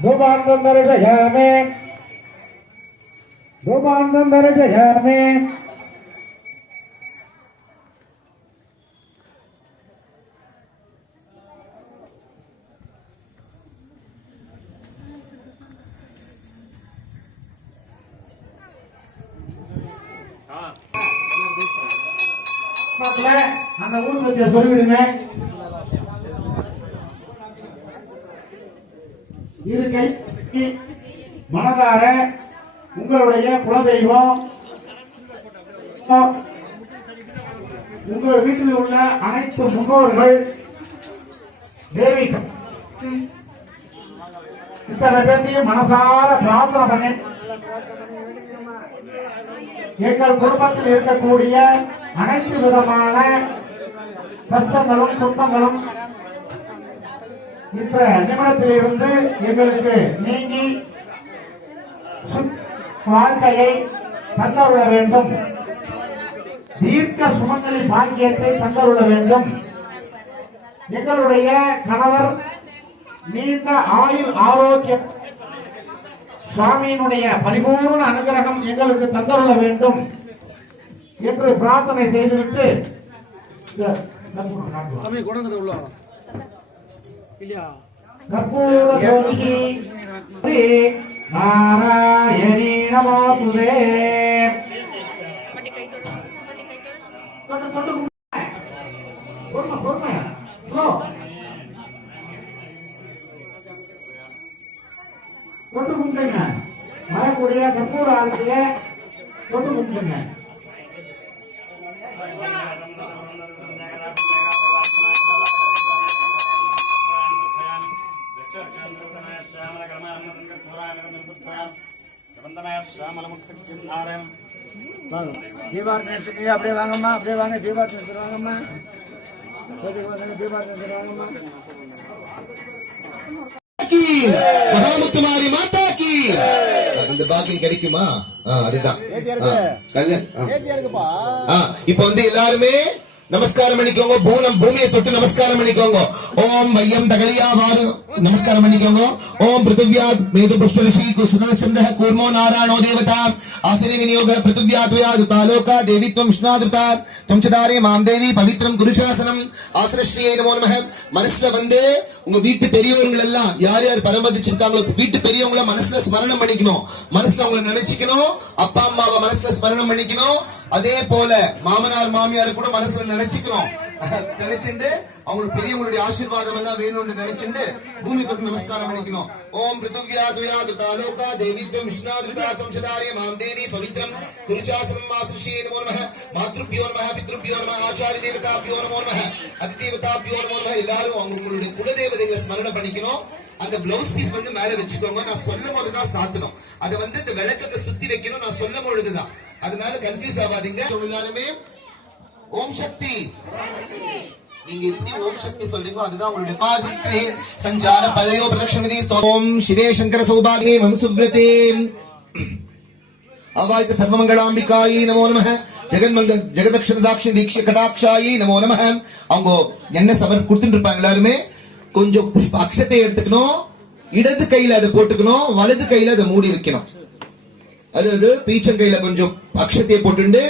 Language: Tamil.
धूमानंदं दर्शयामि धूमानंदं दर्शयामि அந்த ஊருக்கு சொல்லிவிடுங்க. இருக்கை மனதார உங்களுடைய குலதெய்வம் உங்கள் வீட்டில் உள்ள அனைத்து முன்னோர்கள் தேவி இத்தனை பேர்த்தையும் மனசார பிரார்த்தனை பண்ணி எங்கள் குடும்பத்தில் இருக்கக்கூடிய அனைத்து விதமான கஷ்டங்களும் துன்பங்களும் இந்த நிமிடத்திலிருந்து எங்களுக்கு நீங்கி வாழ்க்கையை தந்தருள வேண்டும். தீர்க்க சுமங்கலி பாக்கியத்தை தந்தருள வேண்டும். எங்களுடைய கணவர் நீண்ட ஆயுள் ஆரோக்கியம் சுவாமியினுடைய பரிபூர்ண அனுகிரகம் எங்களுக்கு தந்தருள வேண்டும் என்று பிரார்த்தனை செய்துவிட்டு கற்பூர ஜோதிகி நாராயணி நமோதுதே. தொட்டு கும்பிடுங்க. வரக்கூடிய கற்பூர ஆரத்திய தொட்டு கும்பிடுங்க. அப்படியே வாங்கம்மா, அப்படியே வாங்க. தீபாவளி வாங்கம்மா, மகாமுத்துமாரி மாதா கி. இந்த பாக்கியம் கிடைக்குமா? அதுதான் இப்ப வந்து எல்லாருமே நமஸ்காரம் பண்ணிக்கோங்க. பூமியை தொட்டு நமஸ்காரம் பண்ணிக்கோங்க. ஓம் வையம் தகலியா வாரு நமஸ்காரம் பண்ணிக்கோங்க. ஓம் பிருத்திவ்யா மேது புஷ்ட ரிஷி குசுதசந்தஹ கூர்மோ நாராயணோ தேவதா ஆசிரி விநியோக பிருத்திவ்யா துயா துதாலோகா தேவித்வம் விஷ்ணாதுதா தும்சதாரே மாம் தேவி பவித்ரம் குருசாசனம் ஆசிரஸ்ரீயே நமோ நமஹ. மனசுல வந்து உங்க வீட்டு பெரியவங்க எல்லாம் யார் யார் பரமதிச்சிருக்காங்களோ வீட்டு பெரியவங்கள மனசுல ஸ்மரணம் பண்ணிக்கணும். மனசுல அவங்களை நினைச்சுக்கணும். அப்பா அம்மாவை மனசுல ஸ்மரணம் பண்ணிக்கணும். அதே போல மாமனார் மாமியார் கூட மனசுல நினைச்சுக்கணும். நினைச்சுட்டு அவங்களுக்கு பெரியவங்களுடைய ஆசீர்வாதம் எல்லாம் வேணும்னு நினைச்சுட்டு பூமி தொட்டு நமஸ்காரம் பண்ணிக்கணும். ஓம் பிருத்திவ்யா துயா துதாலோகா தேவித்வம் விஷ்ணாதுதா தும்சதாரே மாம் தேவி பவித்ரம் குருசாசனம் ஆசிரஸ்ரீயே நமோ நமஹ. மாத்ருப்யோ நமஹ பித்ருப்யோ நமஹ ஆச்சாரிய தேவதாப்யோ நமோ நமஹ அதிதேவதாப்யோ நமோ நமஹ. எல்லாரும் அவங்களுடைய குலதேவதைகளை ஸ்மரணம் பண்ணிக்கணும். அந்த பிளவுஸ் பீஸ் வந்து மேல வச்சுக்கோங்க. நான் சொல்லும் போதுதான் சாத்தணும். அதை வந்து இந்த விளக்கத்தை சுத்தி வைக்கணும். நான் சொல்லும் பொழுதுதான். அதனால கன்ஃபியூஸ் ஆகாதீங்க. எல்லாருமே ஓம் சக்தி. நீங்க எப்படி ஓம் சக்தி சொல்றீங்க அதுதான் உங்களுடைய பாசிட்டி சஞ்சார பதயோ பிரதக்ஷணதி. ஓம் சிவே சங்கர சௌபாகினி மம்சுவ்ரதே அவாய்க சர்வமங்களாம்பிகாயை நமோ நமஹ. ஜெகன்மங்கல் ஜெகதக்ஷண தாக்ஷி தீக்ஷ கடாட்சாயை நமோ நமஹ. அவங்க என்ன சமர் கொடுத்துட்டு இருப்பாங்க. எல்லாருமே கொஞ்சம் புஷ்ப அக்ஷத்தை எடுத்துக்கணும். இடது கையில அதை போட்டுக்கணும். வலது கையில அதை மூடி வைக்கணும். அதாவது பீச்சங்கையில கொஞ்சம் அக்ஷத்தையை போட்டு